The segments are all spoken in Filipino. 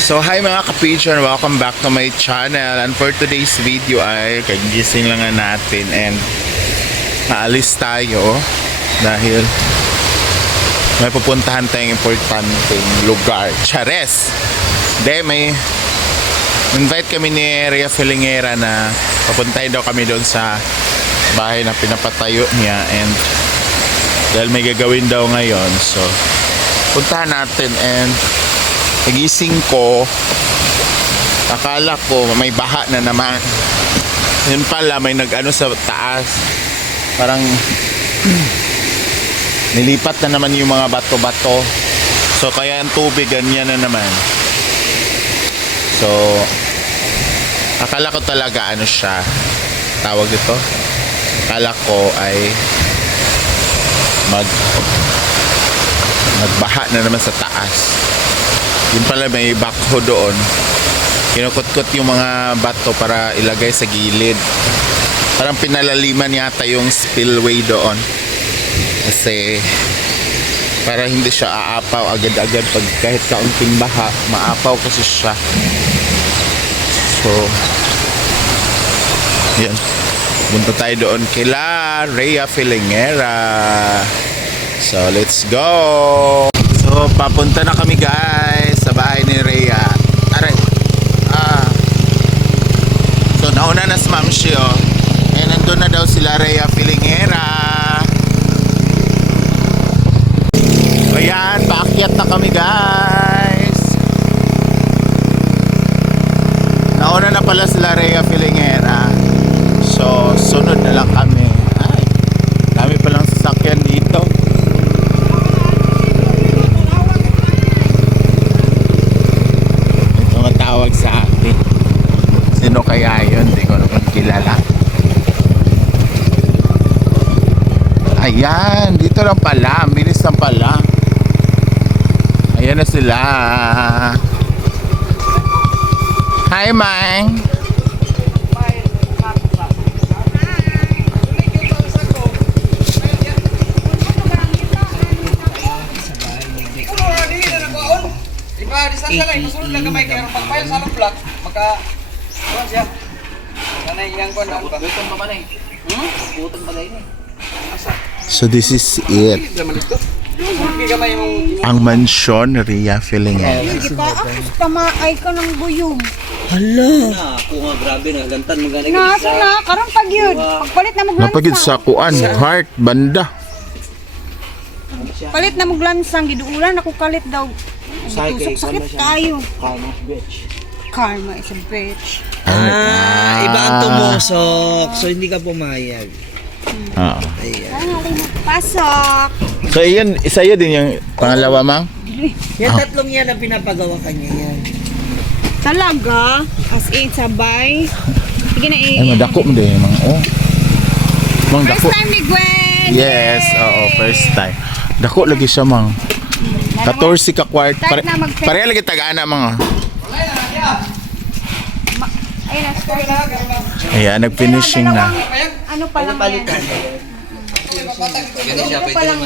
So hi mga ka-pigeon, welcome back to my channel. And for today's video ay kagising lang nga natin and naalis tayo dahil may pupuntahan tayong importanteng lugar. Chares! May invite kami ni Rhea Filingera na papuntahin daw kami doon sa bahay na pinapatayo niya, and dahil may gagawin daw ngayon, so puntahan natin. And nagising ko, akala ko may baha na naman, yun pala may nag-ano sa taas, parang nilipat na naman yung mga bato-bato, so kaya ang tubig ganyan na naman. So akala ko talaga ano siya tawag dito, akala ko ay magbaha na naman sa taas. Yun pala may backhoe doon, kinukot-kot yung mga bato para ilagay sa gilid. Parang pinalaliman yata yung spillway doon kasi para hindi siya aapaw agad-agad pag kahit kaunting baha, maapaw kasi siya. So yan, punta tayo doon kila Rhea Filingera. So let's go. So papunta na kami guys sa bahay ni Rhea. Aray. So nauna na si Ma'am Shio, eh nandun na daw sila Rhea Filingera. O yan, paakyat na kami guys. Nauna na pala sila Rhea Filingera, so sunod na lang kami. Ay, dami palang sasakyan dito. Tawag sa akin, sino kaya yun, hindi ko naman kilala. Ayan, dito lang pala, ang bilis lang pala. Ayan na sila. Hi Mang. Distansya lang, masunod lang kamay kaya pagpayal sa along block, maka kuwan siya. Sana iyang kuwan ba? Butong pa pala eh. Butong pala yun eh. So this is it, ang mansyon Rhea Filingera. Kita ako tamaay ka ng buyong. Hala! Ako nga grabe na, gantan mo gano'n. Nasa na, karang pagyud. Pagpalit na Napagid sa maglansang. kuan, heart, banda. Palit na maglansang, giduulan ako kalit daw. Tusok sakit tayo. Karma bitch. Karma is a bitch. Iba ang tumusok, so hindi ka pumayag. Ay, halin na. Pasok. So iyan, isa yun din yung pangalawa Mang? Yan tatlong yan ang pinapagawa kanya yan. Talaga? As in, sabay? Sige na Ay, madako mo din Mang. Oh. Mang, First dako. time ni Gwen! Yes, oo, first time. Dako lagi siya Mang. 14 ka kwart. Start na mag-fit. Pareha lagi taga-ana Mang. Ayun na, start na. Ayan, nag-finishing na. Ano pa lang yan?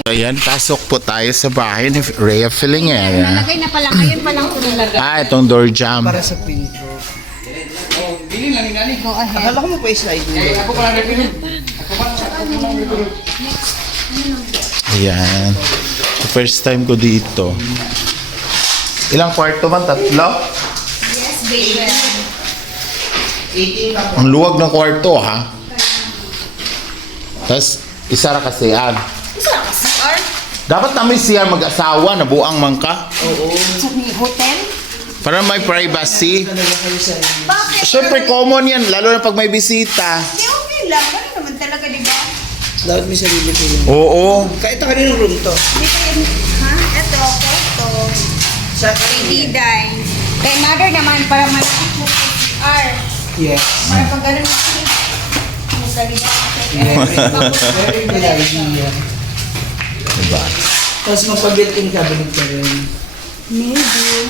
So ayan, pasok po tayo sa bahay ni Rhea Filingera. Nalagay na pala, ngayon pa lang ito nilagay. Itong door jamb. Para sa pinto. Go ahead. Akala ko mo pa i-slide mo. Ako pala nagpinit. Ayan. First time ko dito. Ilang kwarto man? Tatlo? Yes, baby. Ang luwag ng kwarto ha. Tapos isa ra ka CR. Dapat namin CR mag-asawa na buang man ka. Sa hotel? Para may privacy. Bakit? Siyempre common yan, lalo na pag may bisita. Hindi, okay lang. Ano naman talaga, di ba? Dapat may sarili ko yun. Oo. Kahit ito kaninong room to. Ha? Ito, ito. Sa Diday. Kay mother naman, para malapit mo sa CR. yes. Para pag ganun mo, magdaliba ka. Very good idea. Diba? Tapos magpa-built-in cabinet ka rin. Maybe.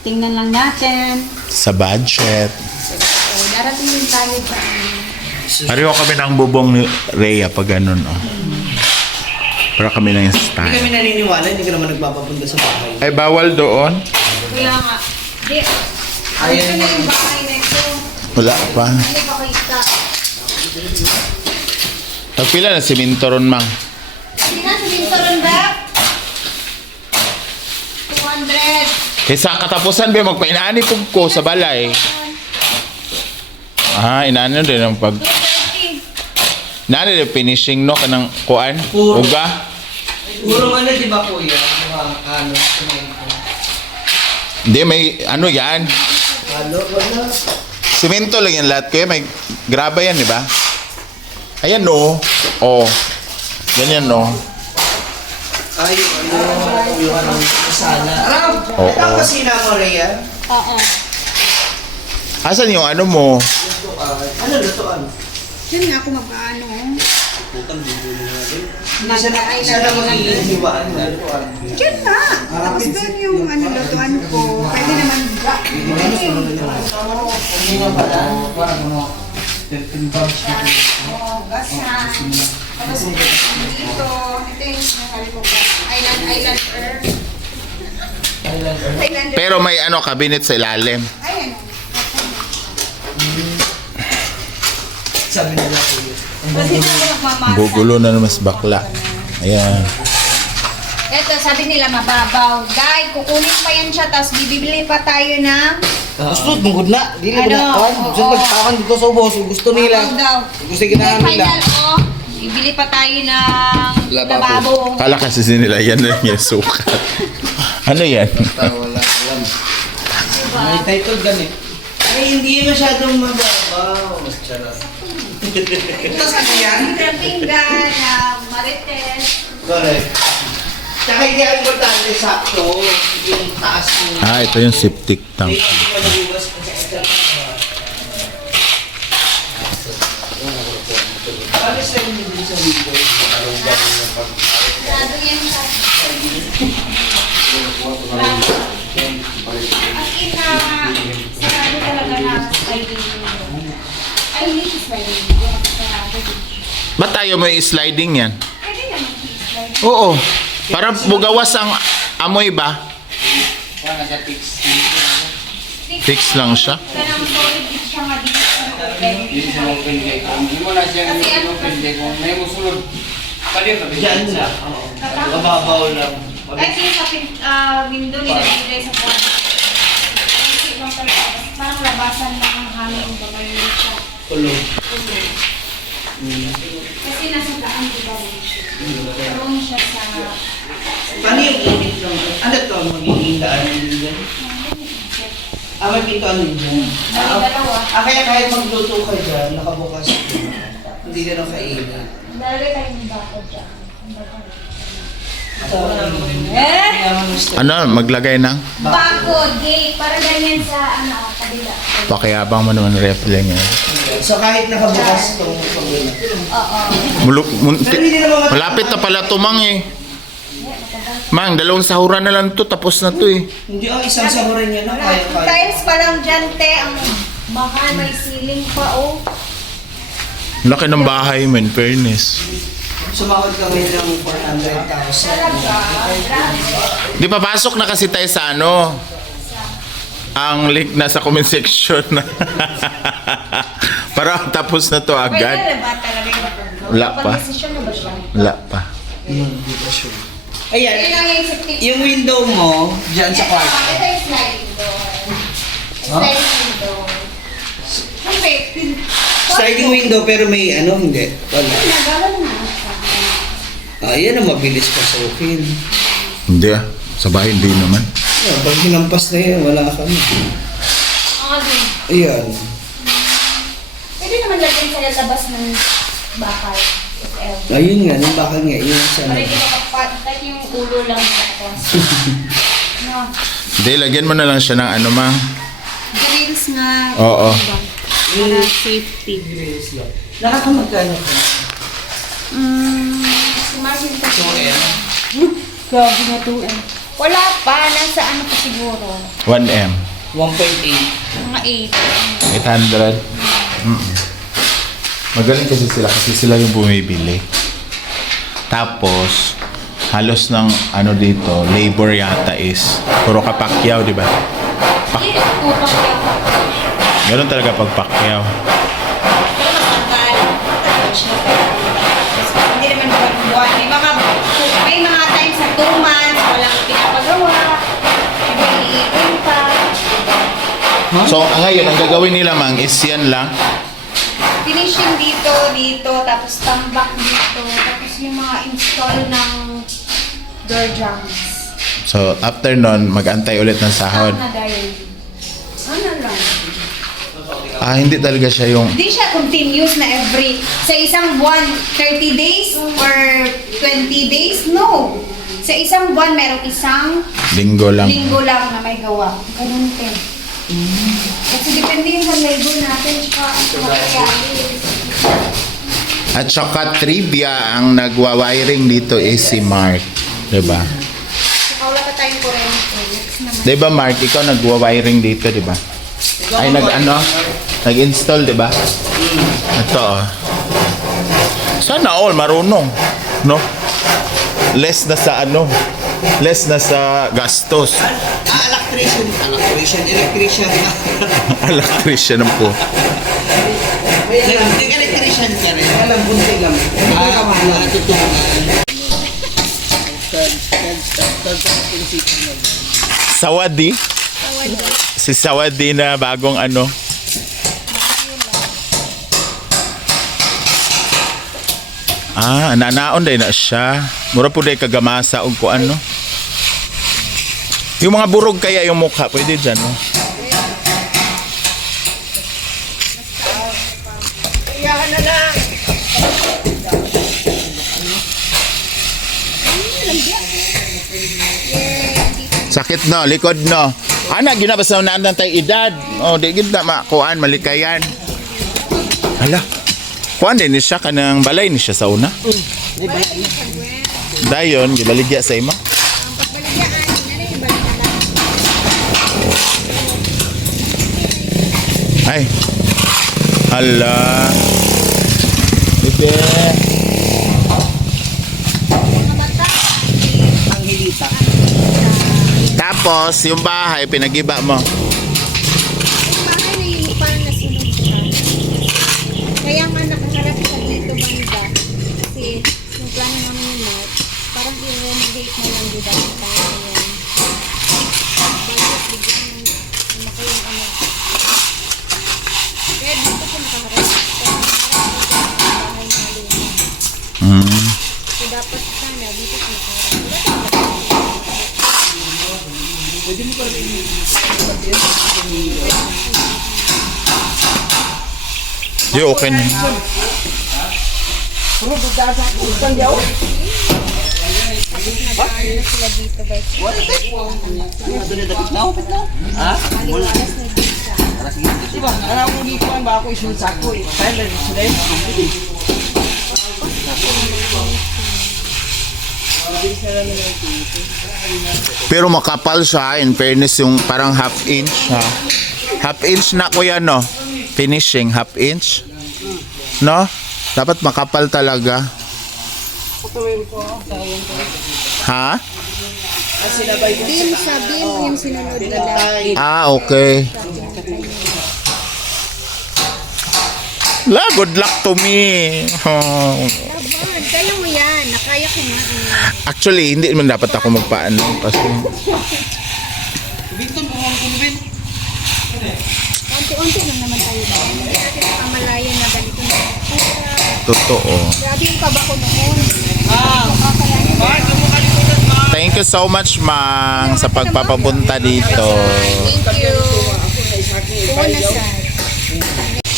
Tingnan lang natin. Sa budget. So, darating din tayo sa Pareho kami ng bubong ni Rhea pag ganun. Oh. Para kami na yung Hindi style. kami naniniwala, hindi ka naman nagpapapunta sa bahay. Ay, bawal doon. Kaya nga, Di. Ito na yung bahay na ito. Wala pa. Hindi ba kita? Tagpila na siminto ron, mang. Hindi na, sabihin sa ron ba? 200. Kaysa katapusan ba magpainaani po ko sa balay. Ah, inaano din ang pag... 230. Inaano din finishing no kanang kuan? Puro. Uga? Puro ano, di ba kuya? Ano, semento. Hindi, may ano yan. Ano, wala. Simento lang yan lahat kuya. May graba yan, di ba? Ayan no. Oh. Ganyan no. Ay, yung ano, sala. Oo. Ito ang kasina mo, Rhea? Oo. Asan yung ano mo? Ano, lutuan? Diyan nga ako mag-ano. Hindi siya na mag-iihiwaan na lutuan. Diyan na. Tapos doon yung ano, lutuan ko. Pwede naman. Hindi na pala. Parang ano, 13 pounds na. Oo, basa. Tapos dito, ito yung sinasabi ko pa. Island Earth. Island Pero may ano cabinet sa ilalim. Ayan. Sabi nila kuya. Kasi na ako magmamasa. Gugulo na mas bakla. Ayan. Ito, sabi nila mababaw. Guys, kukunin pa yan siya, tapos bibili pa tayo ng... Gusto, tungkod na. Dili Ano? ba na? Oo. Gusto magpakan dito sa ubos. Gusto nila. Mababaw daw. Gusto ginahan nila. Final, oh. Bibili pa tayo ng lababo. Kala kasi sinila yan na yung sukat. Ano yan? Wala. May title gan eh. Ay, hindi masyadong mababaw. Mas charot. Ito sa kanya? Pinggan, marites. Correct. Tsaka hindi ang importante sakto. Yung taas ng... Ah, ito yung septic tank. Ano sa inyo din sa window? Lado yan sa... Ang ina, sarado talaga na sliding window. Ay, hindi siya sliding window. Sarado din. Ba't tayo may sliding yan? Pwede naman sliding. Oo. Para bugawas ang amoy ba? Wala sa fix. Fix lang siya. Kanang solid din siya nga dito sa open. Hindi siya open gate. Hindi mo na siya Kasi ano open gate. Kung may musulod, palir na. Diyan na. Katakot. Mababaw lang. Kahit yung sa window nila nilagay sa kwarto. Kasi lang talaga. Parang labasan lang ang hangin ba kayo siya. Kulong. Kasi nasa daan di ba rin siya. Room siya sa... Paano yung init lang? Ano to? Magiging daan din dyan? May pintuan din dyan. May dalawa. Kaya kahit magluto ka dyan, nakabukas ka. Hindi ka na kainin. Lalagay tayo ng bako dyan. Ano, maglagay ng Bako, gate. Para ganyan sa kabila. pakiyabang mo naman ref lang yan. So kahit nakabukas itong pagwala. Oo. Malapit na pala to, Mang eh. Mang, dalawang sahuran na lang to, tapos na to eh. Hindi isang sahuran yan na kaya. Tiles pa lang dyan, te. Ang mahal, may ceiling pa, oh. Laki ng bahay mo, in fairness. Sumawad kami ng 400,000. Grabe. Di papasok na kasi tayo sa ano. Ang link na sa comment section. Para tapos na to Pwede agad. na ba talaga yung Wala pa. Pag-desisyon na ba siya? Wala pa. Hindi pa sure. Yun Ayan, lang yung safety. yung window mo, dyan sa kwarto. Ito yung sliding door. Sliding door. Hindi. Sliding window pero may ano, hindi. Wala. Nagawa na. Ayan ang mabilis pa sa open. Hindi ah. Sa bahay hindi naman. Pag hinampas na yan, wala kami. Ayan. Pwede naman lagyan sa labas ng bakal. Ayun nga, nung bakal nga, yun sa Para hindi makapat yung ulo lang sa atas. No. Hindi, lagyan mo na lang siya ng ano, Mang. Grills nga. Oo. Para safety. Nakakamagkano ka? Imagine ka. 2M. Grabe na 2M. Wala pa. Nasa ano pa siguro. 1M. 1.8. Mga 8. 800. Magaling kasi sila yung bumibili. Tapos, halos ng ano dito, labor yata is puro kapakyaw, di ba? Hindi ko tupak yung Ganun talaga pagpakyaw. pero matagal. Hindi naman buwan-buwan. May mga times sa 2 months, walang pinapagawa. Iba iniipin pa. So, ngayon, ang gagawin nila, mang, is yan lang. Finishing dito, tapos tambak dito, tapos yung mga install ng door jambs. So, after nun, mag-antay ulit ng sahod. Na dahil, ano lang. Hindi talaga siya yung... Hindi siya continuous na sa isang buwan, 30 days or 20 days, no. Sa isang buwan, merong isang Linggo lang. linggo lang na may gawa. Ganun din. Kasi depende yung sa labor natin, tsaka ang materialis. At saka trivia, ang nagwa-wiring dito is si Mark. Diba? Tsaka wala pa tayong kurente. Next naman. Diba, Mark? Ikaw nagwa-wiring dito, diba? Ay, nag-install, diba? Ito, oh. Sana all marunong. No? Less na sa less na sa gastos. Electrician. Electrician po. Electrician ka rin. Alam, bunti lang. Natutunan. Sawadi. Si Sawadi na bagong nanaon day na siya. Mura po day kagamasa og ko ano. Yung mga burog kaya yung mukha, pwede dyan, no? Sakit no, likod no. Ana, ginabasa na ang tay edad. Oh, di gid na makuan, malikayan. Hala. Kuan din ni siya kanang balay ni siya sa una. Dayon, gibaligya sa ima. Ay. Hala. Bebe. Tapos, yung bahay, pinagiba mo. Bahay na yung parang nasunog siya. Kaya nga nakaharap siya dito banda. Kasi yung plano namin yung March, parang i-renovate na lang dito ang tayo ngayon. Bakit bigyan lumaki yung ano. Kaya dito siya nakaharap. Kaya nakaharap yung bahay na luma. So dapat sana dito siya nakaharap. Di, okay na. Nag-ano na sila dito guys. Maliwalas na dito siya. Diba, alam mo dito ang bako isunod sa ako eh. Kaya na sila yun. Pero makapal siya, in fairness, yung parang half inch. Ha? Half inch na kuya, no? Finishing, half inch. No? Dapat makapal talaga. Ha? Beam siya, beam yung sinunod nila. Okay. La, good luck to me. Oh. Laban, kaya mo yan. Nakaya ko nga. Actually, hindi naman dapat ako magpaano. Kasi, Victor, pumunta ko Vin. Unti-unti lang naman tayo ba? Hindi natin pamalayan na ganito na. totoo. Grabe yung kaba ko noon. Bakit mo kalimutan, ma? Thank you so much, Mang, sa pagpapapunta dito. Thank you. Una sa.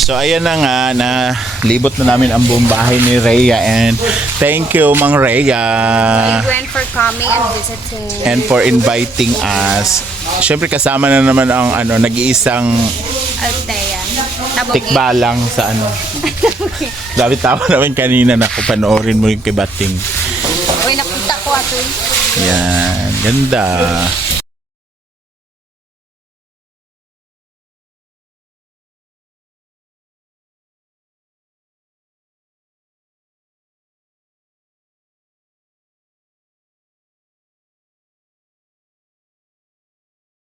So ayan na nga, na libot na namin ang buong bahay ni Rhea, and thank you, Mang Rhea, Gwen for coming and visiting. and for inviting us. Siyempre kasama na naman ang nag-iisang Altea. tikbalang sa Dapat tawa namin kanina na panoorin mo yung kibating. Uy, nakita ko ato. Yan, ganda.